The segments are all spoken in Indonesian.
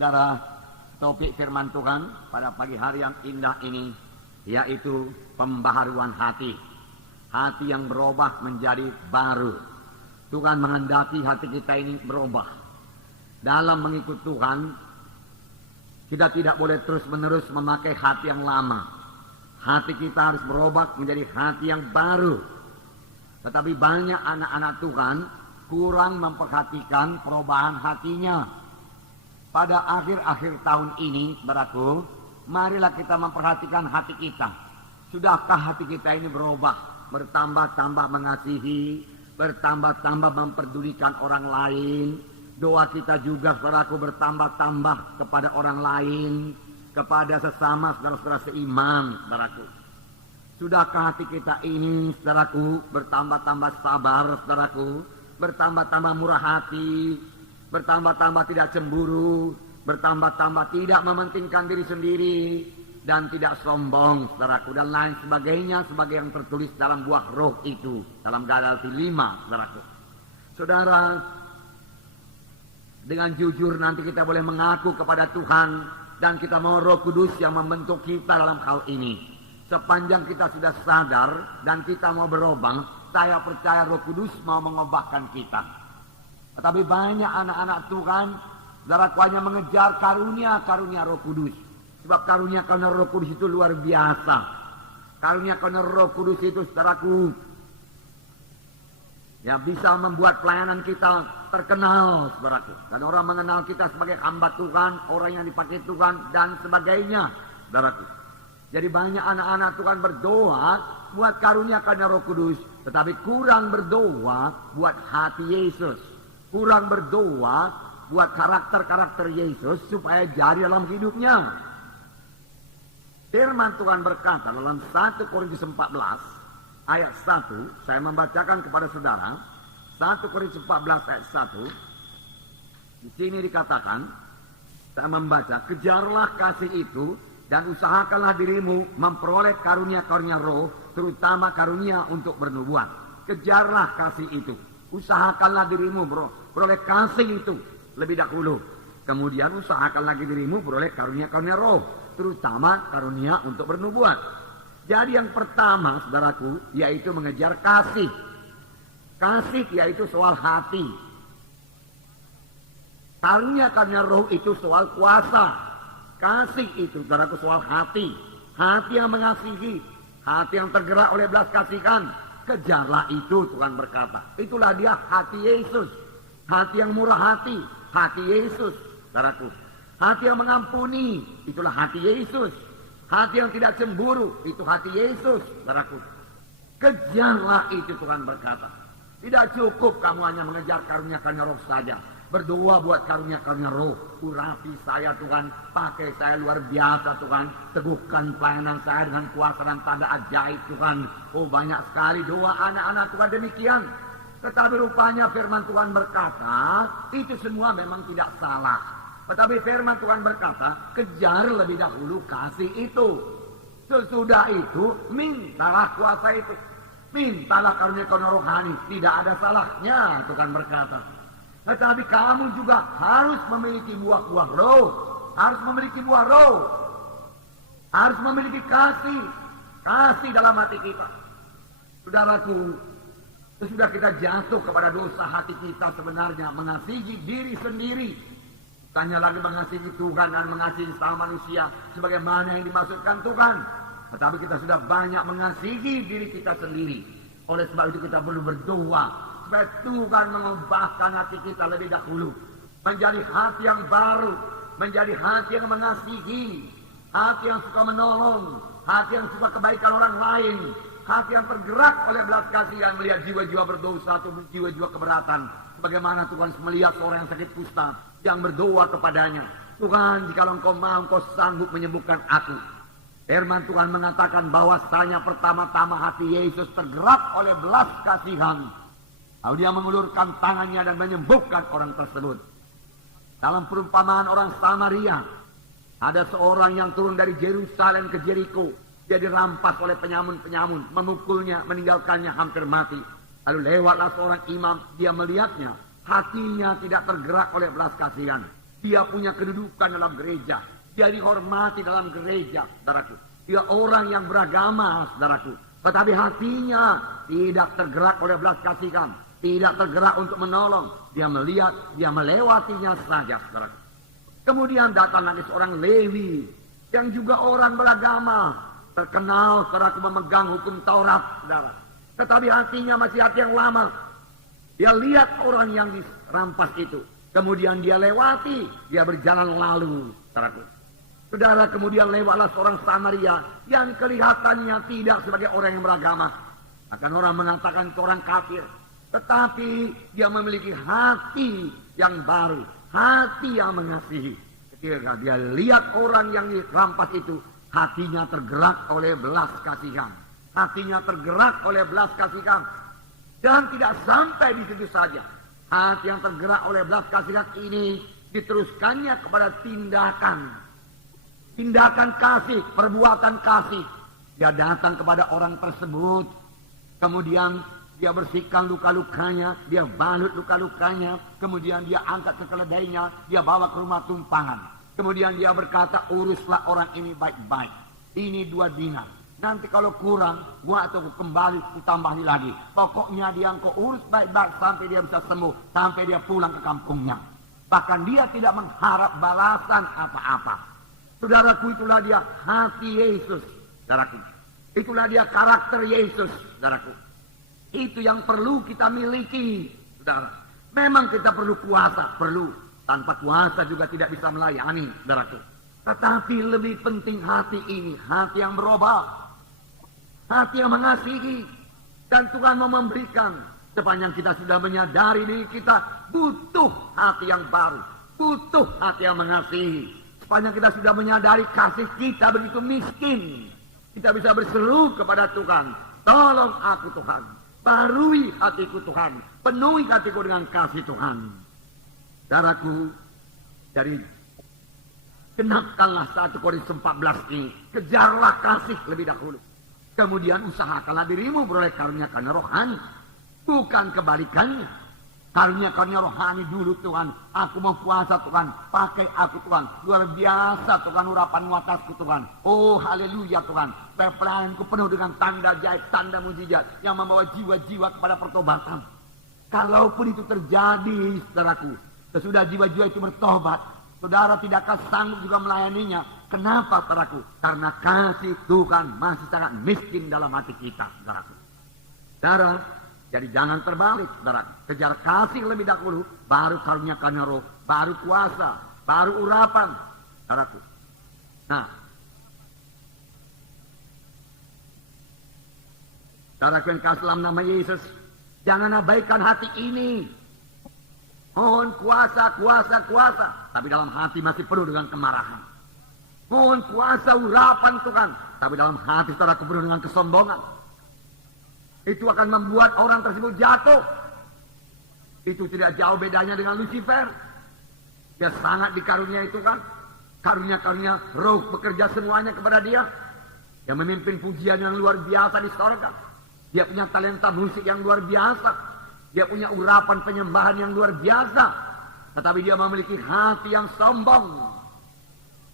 Saudara, topik firman Tuhan pada pagi hari yang indah ini yaitu pembaharuan hati. Hati yang berubah menjadi baru. Tuhan menghendaki hati kita ini berubah. Dalam mengikut Tuhan, kita tidak boleh terus-menerus memakai hati yang lama. Hati kita harus berubah menjadi hati yang baru. Tetapi banyak anak-anak Tuhan kurang memperhatikan perubahan hatinya. Pada akhir-akhir tahun ini, saudaraku, marilah kita memperhatikan hati kita. Sudahkah hati kita ini berubah? Bertambah-tambah mengasihi, bertambah-tambah memperdulikan orang lain. Doa kita juga, saudaraku, bertambah-tambah kepada orang lain, kepada sesama saudara-saudara seiman, saudaraku. Sudahkah hati kita ini, saudaraku, bertambah-tambah sabar, saudaraku, bertambah-tambah murah hati, bertambah-tambah tidak cemburu, bertambah-tambah tidak mementingkan diri sendiri, dan tidak sombong, saudaraku, dan lain sebagainya, sebagai yang tertulis dalam buah roh itu, dalam Galatia 5, saudaraku. Saudara, dengan jujur nanti kita boleh mengaku kepada Tuhan, dan kita mau Roh Kudus yang membentuk kita dalam hal ini. Sepanjang kita sudah sadar, dan kita mau berubah, saya percaya Roh Kudus mau mengubahkan kita. Tetapi banyak anak-anak Tuhan, saudaraku, hanya mengejar karunia-karunia Roh Kudus. Sebab karunia-karunia Roh Kudus itu luar biasa. Karunia-karunia Roh Kudus itu, saudaraku, ya bisa membuat pelayanan kita terkenal, saudaraku. Dan orang mengenal kita sebagai hamba Tuhan, orang yang dipakai Tuhan, dan sebagainya, saudaraku. Jadi banyak anak-anak Tuhan berdoa buat karunia-karunia Roh Kudus, tetapi kurang berdoa buat hati Yesus. Kurang berdoa buat karakter-karakter Yesus supaya jadi dalam hidupnya. Firman Tuhan berkata dalam 1 Korintus 14 ayat 1, saya membacakan kepada saudara. 1 Korintus 14 ayat 1. Di sini dikatakan, saya membaca, kejarlah kasih itu dan usahakanlah dirimu memperoleh karunia-karunia roh, terutama karunia untuk bernubuat. Kejarlah kasih itu. Usahakanlah dirimu beroleh kasih itu lebih dahulu. Kemudian usahakan lagi dirimu beroleh karunia-karunia roh, terutama karunia untuk bernubuat. Jadi yang pertama, saudaraku, yaitu mengejar kasih. Kasih yaitu soal hati. Karunia-karunia roh itu soal kuasa. Kasih itu, saudaraku, soal hati. Hati yang mengasihi, hati yang tergerak oleh belas kasihan. Kejarlah itu, Tuhan berkata. Itulah dia hati Yesus. Hati yang murah hati Yesus, saudaraku. Hati yang mengampuni, itulah hati Yesus. Hati yang tidak cemburu, itu hati Yesus, saudaraku. Kejarlah itu, Tuhan berkata. Tidak cukup kamu hanya mengejar karunia-karunia roh saja. Berdoa buat karunia-karunia roh. Urapi saya, Tuhan. Pakai saya luar biasa, Tuhan. Teguhkan pelayanan saya dengan kuasa dan tanda ajaib, Tuhan. Oh, banyak sekali doa anak-anak Tuhan demikian. Tetapi rupanya firman Tuhan berkata, itu semua memang tidak salah. Tetapi firman Tuhan berkata, kejar lebih dahulu kasih itu. Sesudah itu, mintalah kuasa itu. Mintalah karunia-karunia rohani. Tidak ada salahnya, Tuhan berkata. Tetapi kamu juga harus memiliki buah-buah roh. Harus memiliki buah roh. Harus memiliki kasih. Kasih dalam hati kita. Saudaraku, sesudah kita jatuh kepada dosa, hati kita sebenarnya mengasihi diri sendiri. Tanya lagi mengasihi Tuhan dan mengasihi sama manusia sebagaimana yang dimaksudkan Tuhan. Tetapi kita sudah banyak mengasihi diri kita sendiri. Oleh sebab itu kita perlu berdoa supaya Tuhan mengubahkan hati kita lebih dahulu. Menjadi hati yang baru. Menjadi hati yang mengasihi. Hati yang suka menolong. Hati yang suka kebaikan orang lain. Hati yang tergerak oleh belas kasihan melihat jiwa-jiwa berdosa atau jiwa-jiwa keberatan. Bagaimana Tuhan melihat seorang yang sakit kusta yang berdoa kepadanya. Tuhan, jika engkau mau, engkau sanggup menyembuhkan aku. Firman Tuhan mengatakan bahwasanya pertama-tama hati Yesus tergerak oleh belas kasihan. Lalu dia mengulurkan tangannya dan menyembuhkan orang tersebut. Dalam perumpamaan orang Samaria, ada seorang yang turun dari Yerusalem ke Jericho. Dia dirampas oleh penyamun-penyamun, memukulnya, meninggalkannya hampir mati. Lalu lewatlah seorang imam, dia melihatnya, hatinya tidak tergerak oleh belas kasihan. Dia punya kedudukan dalam gereja. Dia dihormati dalam gereja, saudaraku. Dia orang yang beragama, saudaraku. Tetapi hatinya tidak tergerak oleh belas kasihan. Tidak tergerak untuk menolong. Dia melihat, dia melewatinya saja, saudaraku. Kemudian datang lagi seorang Lewi. Yang juga orang beragama. Terkenal, saudaraku, memegang hukum Taurat, saudara. Tetapi hatinya masih hati yang lama. Dia lihat orang yang dirampas itu. Kemudian dia lewati, dia berjalan lalu, saudaraku. Saudara, kemudian lewatlah seorang Samaria yang kelihatannya tidak sebagai orang yang beragama. Akan orang mengatakan itu orang kafir. Tetapi dia memiliki hati yang baru, hati yang mengasihi. Ketika dia lihat orang yang dirampas itu, hatinya tergerak oleh belas kasihan. Hatinya tergerak oleh belas kasihan. Dan tidak sampai di situ saja. Hati yang tergerak oleh belas kasihan ini diteruskannya kepada tindakan. Tindakan kasih, perbuatan kasih. Dia datang kepada orang tersebut. Kemudian dia bersihkan luka-lukanya. Dia balut luka-lukanya. Kemudian dia angkat ke keledainya. Dia bawa ke rumah tumpangan. Kemudian dia berkata, uruslah orang ini baik-baik. Ini 2 dinar. Nanti kalau kurang, gua atau kembali kutambahi lagi. Pokoknya dia engkau urus baik-baik sampai dia bisa sembuh. Sampai dia pulang ke kampungnya. Bahkan dia tidak mengharap balasan apa-apa. Saudaraku, itulah dia hati Yesus. Saudaraku, itulah dia karakter Yesus. Saudaraku, itu yang perlu kita miliki. Saudara, memang kita perlu kuasa. Perlu. Tanpa kuasa juga tidak bisa melayani. Saudaraku, tetapi lebih penting hati ini. Hati yang berubah. Hati yang mengasihi. Dan Tuhan mau memberikan. Sepanjang kita sudah menyadari diri kita butuh hati yang baru. Butuh hati yang mengasihi. Sepanjang kita sudah menyadari kasih kita begitu miskin. Kita bisa berseru kepada Tuhan. Tolong aku Tuhan. Barui hatiku Tuhan. Penuhi hatiku dengan kasih Tuhan. Saudaraku, dari genapkanlah 1 Korintus 14 ini. Kejarlah kasih lebih dahulu. Kemudian usahakanlah dirimu beroleh karunia-karunia rohani. Bukan kebalikannya. Karunia-karunia rohani dulu Tuhan. Aku mau puasa Tuhan. Pakai aku Tuhan. Luar biasa Tuhan urapanmu atasku Tuhan. Oh haleluya Tuhan. Pelayananku penuh dengan tanda jaib, tanda mujizat. Yang membawa jiwa-jiwa kepada pertobatan. Kalaupun itu terjadi saudaraku. Sesudah jiwa-jiwa itu bertobat. Saudara tidakkah sanggup juga melayaninya? Kenapa saudaraku? Karena kasih Tuhan masih sangat miskin dalam hati kita, saudaraku. Saudara, jadi jangan terbalik, saudaraku. Kejar kasih lebih dahulu, baru karunia-karunia roh, baru kuasa, baru urapan, saudaraku. Nah, saudaraku yang kasih dalam nama Yesus, jangan abaikan hati ini. Mohon kuasa, kuasa, kuasa. Tapi dalam hati masih penuh dengan kemarahan. Mohon kuasa urapan Tuhan. Tapi dalam hati saudaraku penuh dengan kesombongan. Itu akan membuat orang tersebut jatuh. Itu tidak jauh bedanya dengan Lucifer. Dia sangat dikaruniai Tuhan. Karunia-karunia roh bekerja semuanya kepada dia. Dia memimpin pujian yang luar biasa di sorga. Dia punya talenta musik yang luar biasa. Dia punya urapan penyembahan yang luar biasa. Tetapi dia memiliki hati yang sombong.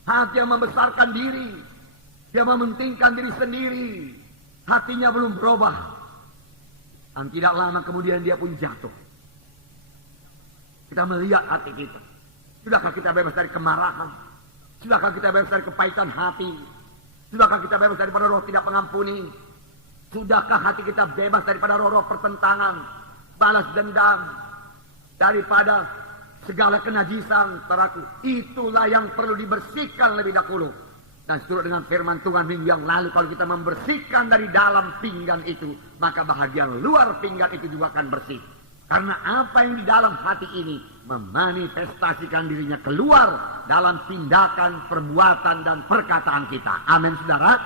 Hati yang membesarkan diri. Dia mementingkan diri sendiri. Hatinya belum berubah. Dan tidak lama kemudian dia pun jatuh. Kita melihat hati kita. Sudahkah kita bebas dari kemarahan? Sudahkah kita bebas dari kepahitan hati? Sudahkah kita bebas daripada roh tidak mengampuni? Sudahkah hati kita bebas daripada roh-roh pertentangan? Balas dendam daripada segala kenajisan, saudaraku. Itulah yang perlu dibersihkan lebih dahulu. Dan seturut dengan firman Tuhan minggu yang lalu, kalau kita membersihkan dari dalam pinggan itu, maka bahagian luar pinggan itu juga akan bersih. Karena apa yang di dalam hati ini memanifestasikan dirinya keluar dalam tindakan, perbuatan, dan perkataan kita. Amin, saudara.